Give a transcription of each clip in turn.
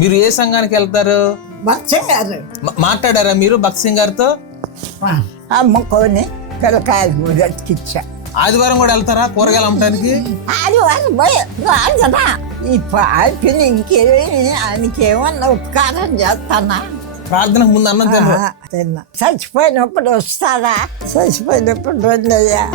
మీరు ఏ సంఘానికి వెళ్తారు? బచ్చగారు మాట్లాడారా మీరు భక్త్ సింగ్ గారితో? అమ్ముకొని పిల్లకాయలు బతికిచ్చా. ఆదివారం కూడా వెళ్తారా కూరగాయలు అమ్మటానికి? ఆదివారం పోయి రాదు కదా. ఈ పాపిని ఆయనకేమన్నా ఉపకారం చేస్తానా? ప్రార్థనకు ముందు అన్నం తిన్నా. చచ్చిపోయినప్పుడు వస్తాడా? చచ్చిపోయినప్పుడు రెండయ్యా.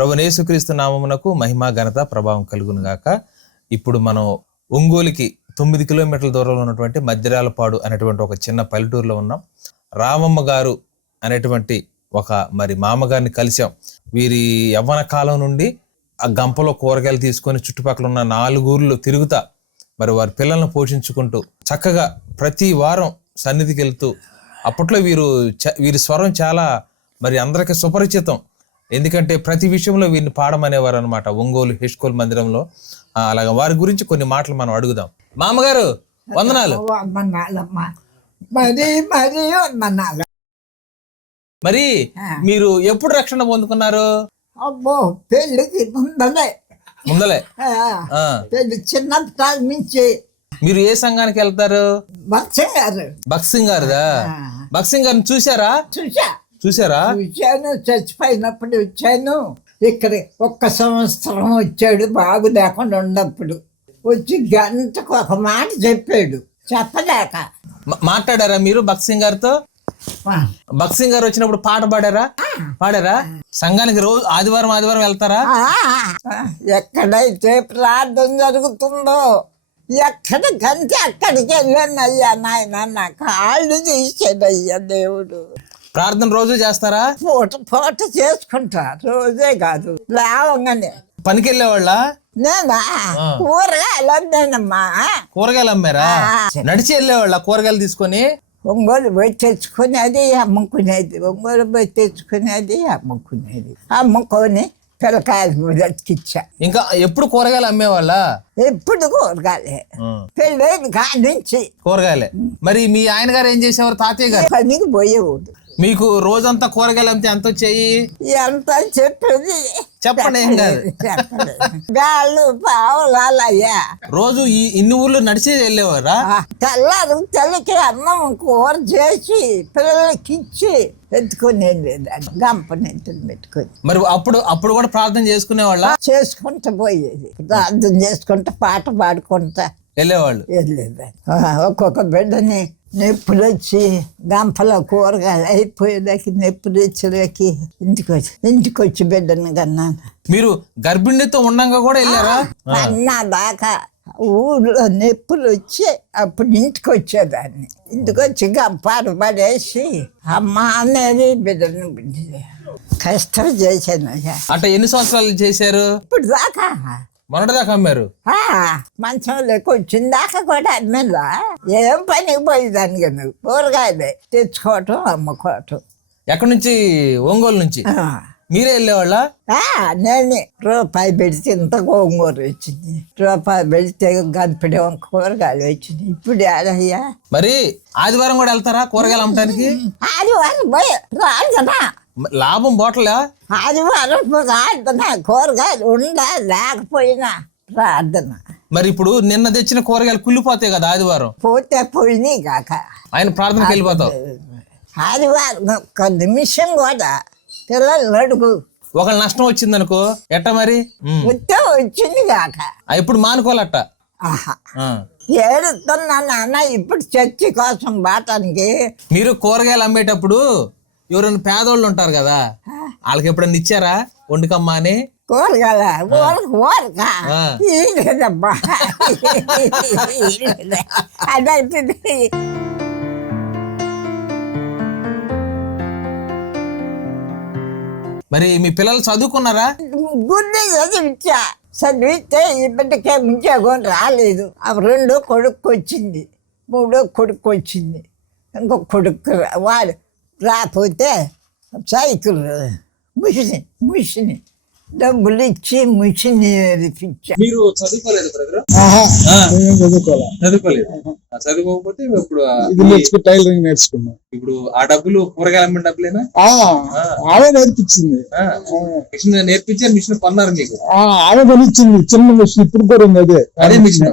ప్రభువైన యేసుక్రీస్తు నామమునకు మహిమ ఘనత ప్రభావం కలుగును గాక. ఇప్పుడు మనం ఒంగోలుకి 9 కిలోమీటర్ల దూరంలో ఉన్నటువంటి మధ్యరాలపాడు అనేటువంటి ఒక చిన్న పల్లెటూరులో ఉన్నాం. రామమ్మ గారు అనేటువంటి ఒక మామగారిని కలిసాం. వీరి యవ్వన కాలం నుండి ఆ గంపలో కూరగాయలు తీసుకొని చుట్టుపక్కల ఉన్న 4 ఊర్లు తిరుగుతా వారి పిల్లలను పోషించుకుంటూ చక్కగా ప్రతి వారం సన్నిధికి వెళ్తూ, అప్పట్లో వీరి స్వరం చాలా అందరికీ సుపరిచితం. ఎందుకంటే ప్రతి విషయంలో వీరిని పాడమనేవారు అనమాట ఒంగోలు హెష్కోల్ మందిరంలో. అలాగా వారి గురించి కొన్ని మాటలు మనం అడుగుదాం. మామగారు వందనాలు. మరి మీరు ఎప్పుడు రక్షణ పొందుకున్నారు? అబ్బో పెళ్ళికి ముందలే పెళ్ళి చిన్నప్పటి నుంచి. మీరు ఏ సంఘానికి వెళ్తారు? భక్త్ సింగ్ గారుదా? భక్త్ సింగ్ గారిని చూసారా? చూశాను. చచ్చిపోయినప్పుడు వచ్చాను. ఇక్కడ 1 సంవత్సరం వచ్చాడు బాగు లేకుండా ఉన్నప్పుడు. వచ్చి గంటకు ఒక మాట చెప్పాడు. చెప్పలేక మాట్లాడారా మీరు భక్త్ సింగ్ గారితో? భక్త్ సింగ్ గారు వచ్చినప్పుడు పాట పాడారా? సంఘానికి రోజు ఆదివారం వెళ్తారా? ఎక్కడైతే ప్రార్థన జరుగుతుందో ఎక్కడికంటే అక్కడికి వెళ్ళాను అయ్యా. నాయన నా కాళ్ళు తీసాడయ్యా దేవుడు. ప్రార్థన రోజు చేస్తారా? పూట చేసుకుంటా. రోజే కాదు, లేవగానే. పనికి వెళ్ళేవాళ్ళ? నేనా? కూరగాయలు అమ్మానమ్మా. కూరగాయలు అమ్మారా? నడిచి వెళ్ళేవాళ్ళ కూరగాయలు తీసుకొని? ఒంగోలు పోయి తెచ్చుకునేది అమ్ముకునేది. ఒంగోలు పోయి తెచ్చుకునేది అమ్ముకునేది. అమ్ముకొని పిల్లకాయలు బతికిచ్చా. ఇంకా ఎప్పుడు కూరగాయలు అమ్మేవాళ్ళ? ఎప్పుడు కూరగాయలే. పెళ్ళైన కానించి కూరగాయలే. మరి మీ ఆయన గారు ఏం చేసేవారు? తాతయ్య గారు పనికి పోయేవాడు. మీకు రోజంతా కూరగాయలు అమ్మితే ఎంత వచ్చాయి? ఎంత చెప్పేది చెప్పండి. ఏం కాదు. గాళ్ళు పావులయ్యా. రోజు ఇన్ని ఊర్లు నడిచి వెళ్ళేవారా? తెల్లారు తెల్లకి అన్నం కూర చేసి పిల్లలకి ఇచ్చి ఎత్తుకొని వెళ్ళేదాన్ని. గంపనెత్తులు పెట్టుకొని. మరి అప్పుడు కూడా ప్రార్థన చేసుకునేవాళ్ళ? చేసుకుంటా పోయేది. ప్రార్థన చేసుకుంటా పాట పాడుకుంటా వెళ్ళేవాళ్ళు. ఒక్కొక్క బిడ్డని నొప్పులు వచ్చి గంపలో కూరగాయలు అయిపోయేదాకి నొప్పులు వచ్చేదాకి ఇంటికి వచ్చి బిడ్డని కన్నాను. మీరు గర్భిణితో ఉండంగా కూడా వెళ్ళారా? అన్నా దాకా ఊళ్ళో నొప్పులు వచ్చి అప్పుడు ఇంటికి వచ్చేదాన్ని. ఇంటికి వచ్చి గంపాలు పడేసి అమ్మ అనేది బిడ్డని కష్టం చేశాను. అంటే ఎన్ని సంవత్సరాలు చేశారు? ఇప్పుడు దాకా మొన్నటిదాకా అమ్మారు. మంచం లేక వచ్చిన దాకా కూడా అమ్మేలా. ఏం పనికి పోయేదాన్ని కదా. కూరగాయలే తెచ్చుకోవటం అమ్ముకోవటం. ఎక్కడి నుంచి? ఒంగోలు నుంచి. మీరే వెళ్ళేవాళ్ళ? నేనే. రూపాయి పెడితే ఇంత గోంగూర వచ్చింది. రూపాయి పెడితే గంపడే కూరగాయలు వచ్చింది. ఇప్పుడు ఏడయ్యా. మరి ఆదివారం కూడా వెళ్తారా కూరగాయలు అమ్మటానికి? ఆదివారం పోయి రాజనా లాభం బోట్లా? ఆదివారం ప్రార్థన. కూరగాయలు ఉండా లేకపోయినా ప్రార్థన. మరి ఇప్పుడు నిన్న తెచ్చిన కూరగాయలు కుళ్ళిపోతాయి కదా ఆదివారం? పోతే పోయినాయి కాక ఆయన ప్రార్థనకి వెళ్ళిపోతావు. ఆదివారం ఒక్క నిమిషం కూడా పిల్లలు అడుగు. ఒకళ్ళు నష్టం వచ్చింది అనుకో ఎట్ట మరి? వచ్చింది కాక ఇప్పుడు మానుకోవాలట్ట. ఏడుతున్నా నాన్న ఇప్పుడు చర్చి కోసం బాటానికి. మీరు కూరగాయలు అమ్మేటప్పుడు ఎవరైనా పేదోళ్ళు ఉంటారు కదా, వాళ్ళకి ఎప్పుడన్నా ఇచ్చారా వండుకమ్మా అని? కూరగాయల అదైతుంది. మరి మీ పిల్లలు చదువుకున్నారా? ముగ్గురిని చదివితే ఇప్పటికే ఉద్యోగం రాలేదు. ఆ రెండో కొడుకు వచ్చింది, మూడో కొడుకు వచ్చింది, ఇంకో కొడుకు వాడు రాకపోతే సైకిల్ మిషన్ డబ్బులు ఇచ్చి మిషన్ నేర్పించా. మీరు చదువుకోలేదు బ్రదర్? చదువుకోకపోతే ఇప్పుడు టైలరింగ్ నేర్చుకున్నాం. ఇప్పుడు ఆ డబ్బులు కూరగాయల అమ్మిన డబ్బులేనా? ఆమె నేర్పించింది. మిషన్ నేర్పించి మిషన్ కొన్నారు మీకు? ఆమె కొనిచ్చింది చిన్న మిషన్, ఇప్పుడు కూడా ఉంది అదే అదే మిషన్.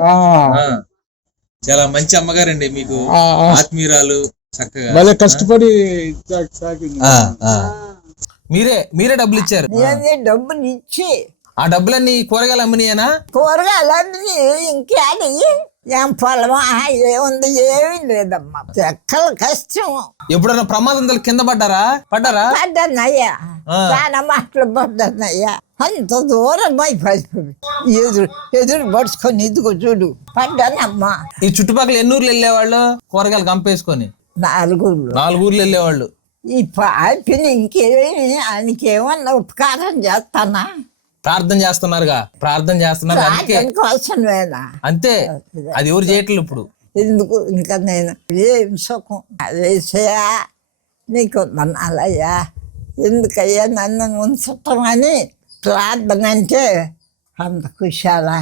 చాలా మంచి అమ్మగారండి, మీకు ఆత్మీయురాలు. చక్కగా భలే కష్టపడి మీరే డబ్బులు ఇచ్చారు? డబ్బులు ఇచ్చి ఆ డబ్బులన్నీ కూరగాయలు అమ్మినాయేనా? కూరగాయలన్నీ ఇంకేది ఏం పొలమా ఏముంది, ఏమీ లేదమ్మా. ఎక్కడ కష్టం. ఎప్పుడన్నా ప్రమాదం కింద పడ్డారా? పడ్డానయ్యా, చాలా మాటలు పడ్డానయ్యా. అంత దూరం అయిపోయి ఎదురు పడుచుకొని ఇదిగో చూడు పడ్డానమ్మా. ఈ చుట్టుపక్కల ఎన్ని ఊర్లు వెళ్ళేవాళ్ళు కూరగాయలు కంపేసుకొని? 4 ఊర్లు వెళ్ళేవాళ్ళు. ఈ పాపిని ఇంకేమి ఆయనకేమన్నా ఉపకారం చేస్తానా? ప్రార్థన చేస్తున్నారుగా, ప్రార్థన చేస్తున్నారు అందుకే. కోసమేనా? అంతే, అది ఎవరు చేయట్లేదు ఇప్పుడు. ఎందుకు ఇంకా నేను ఏం సుఖం అదేసయా నీకు అన్నయ్యా, ఎందుకయ్యా నన్ను ఉంచటం అని ప్రార్థన అంటే అంత కుశాలా.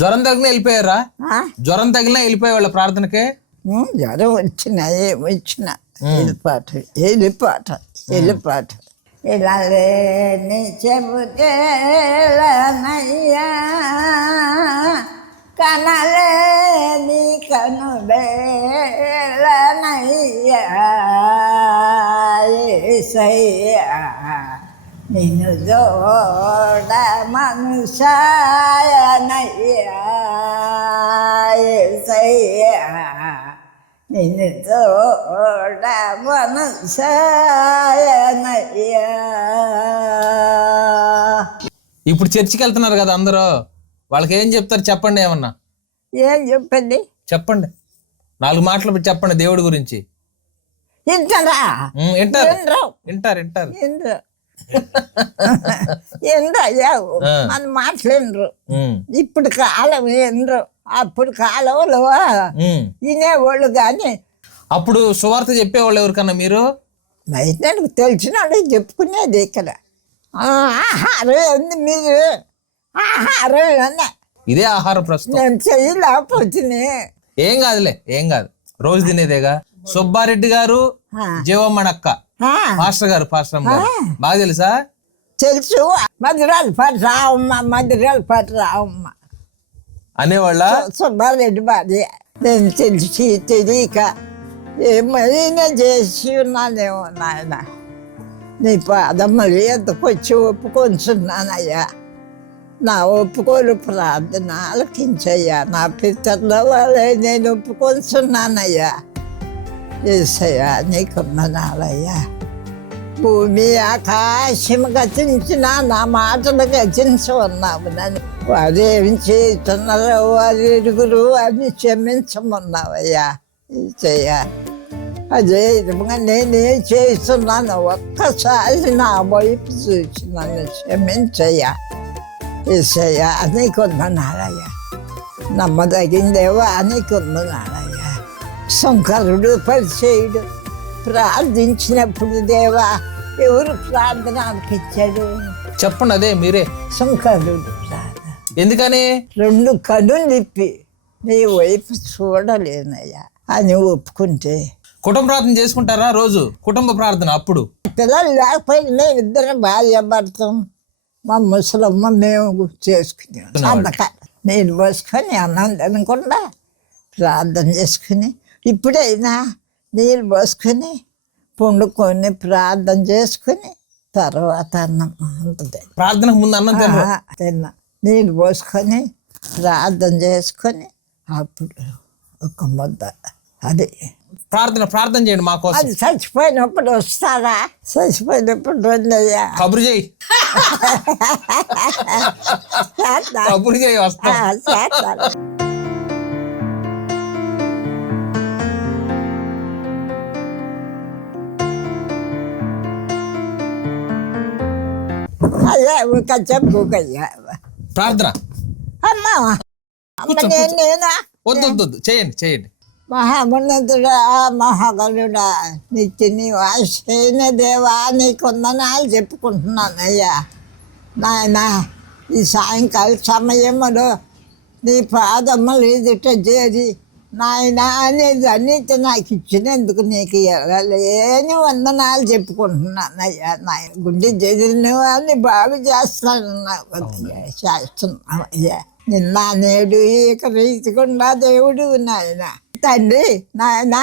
జ్వరం తగిలినా వెళ్ళిపోయారా? జ్వరం తగిలినా వెళ్ళిపోయేవాళ్ళ ప్రార్థనకే? జ్వరం వచ్చినా ఏమొచ్చినా వెళ్ళిపాట ఇలా లేని చెబుతేలనయ్యా, కనలేని కనులేలనయ్యా, యేసయ్యా నిన్ను జోడ మనుషాయనయ్యా, యేసయ్యా నిన్ను తోడ మనసాయనయ్యా. ఇప్పుడు చర్చికి వెళ్తున్నారు కదా అందరూ, వాళ్ళకి ఏం చెప్తారు చెప్పండి? ఏమన్నా ఏం చెప్పండి? చెప్పండి, 4 మాటలు చెప్పండి దేవుడి గురించి. వింటారా? వింటారు. ఏందయ్యా మన మాటలేండ్రు. ఇప్పుడు కాలం ఏండ్రు, అప్పుడు కాలంలో వినేవాళ్ళు కానీ. అప్పుడు సువార్త చెప్పేవాళ్ళు ఎవరికన్నా మీరు? అయితే తెలిసిన వాళ్ళు చెప్పుకునేది ఇక్కడ. ఆహారం ఏంది మీరు? ఆహారం అన్నా ఇదే ఆహారం ప్రస్తుతం. నేను చేయలేకపోతే ఏం కాదులే, ఏం కాదు, రోజు తినేదేగా. సుబ్బారెడ్డి గారు, జీవమ్మనక్క పాస్టర్ గారు, పాస్టర్ గారు బాగా తెలుసా? తెలుసు. మధురాలపాటి రావమ్మ అనేవాళ్ళ. సుబ్బారెడ్డి బాధ నేను తెలిసి తెలియక ఏమైనా చేసి ఉన్నానేమో నాయన. నీ పాదమ్మలు ఎంతకొచ్చి ఒప్పుకొంచున్నానయ్యా. నా ఒప్పుకోలు ప్రార్థన ఆలకించయ్యా. నా పితరుల వాళ్ళే నేను ఒప్పుకొంచున్నానయ్యా. యేసయ్యా నీకు వందనాలయ్యా. భూమి ఆకాశం గతించిన నా మాటలు గతించి ఉన్నావు. నన్ను వారేమి చేస్తున్నారో వారి ఎరుగురు అని క్షమించమన్నావయ్యా. యేసయ్యా అదే విధంగా నేనేం చేస్తున్నాను ఒక్కసారి నా వైపు చూసి నన్ను క్షమించయ్యా. యేసయ్యా నీకు వందనాలయ్యా. నమ్మదగిందేవా నీకు వందనాలయ్యా. శంకరుడు పరిచయుడు ప్రార్థించినప్పుడు దేవా ఎవరు ప్రార్థన ఆలకించాడు? చెప్పండి, అదే మీరే. శంకరుడు ప్రార్థన. ఎందుకని? 2 కన్నులు నిప్పి నీ వైపు చూడలేనయ్యా అని ఒప్పుకుంటే. కుటుంబ ప్రార్థన చేసుకుంటారా రోజు? కుటుంబ ప్రార్థన అప్పుడు పిల్లలు లేకపోతే మేము ఇద్దరం భార్య భర్తం, మా ముసలమ్మ మేము చేసుకున్నాం. అందుక నేను పోసుకొని అన్నం తినకుండా ప్రార్థన చేసుకుని, ఇప్పుడైనా నీళ్ళు పోసుకొని పండుకొని ప్రార్థన చేసుకుని తర్వాత అన్నం ఉంటుంది. ప్రార్థనకు ముందు అన్నం తిన్నా. నీళ్ళు పోసుకొని ప్రార్థన చేసుకొని అప్పుడు ఒక ముద్ద. అది ప్రార్థన చేయండి మా కోసం. అది చచ్చిపోయినప్పుడు వస్తారా? చచ్చిపోయినప్పుడు రండయ్యా. కబురు చేయి, కబురు చేయి, వస్తా. చేస్తాను. అయ్యా ఒక చెప్పుకయ్యా ప్రార్థన అమ్మా అమ్మ నేనా వద్దు వద్దు వద్దు చేయండి చేయండి. మహామున్నతుడా మహాగలుడా నిత్య నివాసైన దేవా నీ కొందనాలు చెప్పుకుంటున్నానయ్యా నాయన ఈ సాయంకాల సమయంలో నీ పాదమ్మలు ఎదుట చేరి నాయన అనేది అన్నిటి నాకు ఇచ్చినందుకు నీకు లేని వందనాలు చెప్పుకుంటున్నానయ్యా నాయన గుండె చెదిరిన వాడిని బాగు చేస్తానన్నావు చేస్తున్నావు అయ్యా నిన్న నేడు ఏక రీతికుండా దేవుడు నాయన తండ్రి నాయన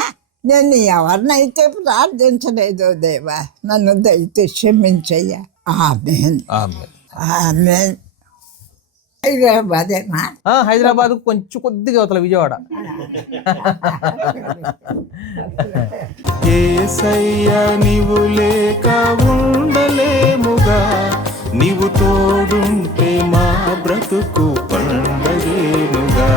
నేను ఎవరినైతే ప్రార్థించలేదో దేవా నన్ను దయతో క్షమించయ్యా ఆమేన్ ఆమేన్. ఆమేన్. హైదరాబాదేనా హైదరాబాద్ కొంచెం కొద్దిగా అవతల విజయవాడ. యేసయ్యా నీవు లేక ఉండలేముగా, నీవు తోడుంటే మా బ్రతుకు పండగేనుగా.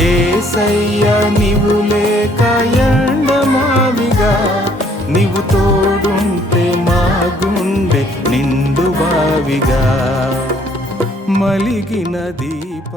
యేసయ్యా నీవు లేక ఎండమావిగా, నీవు తోడుంటే మా గుండె నిండు బావిగా మలిగిన దీప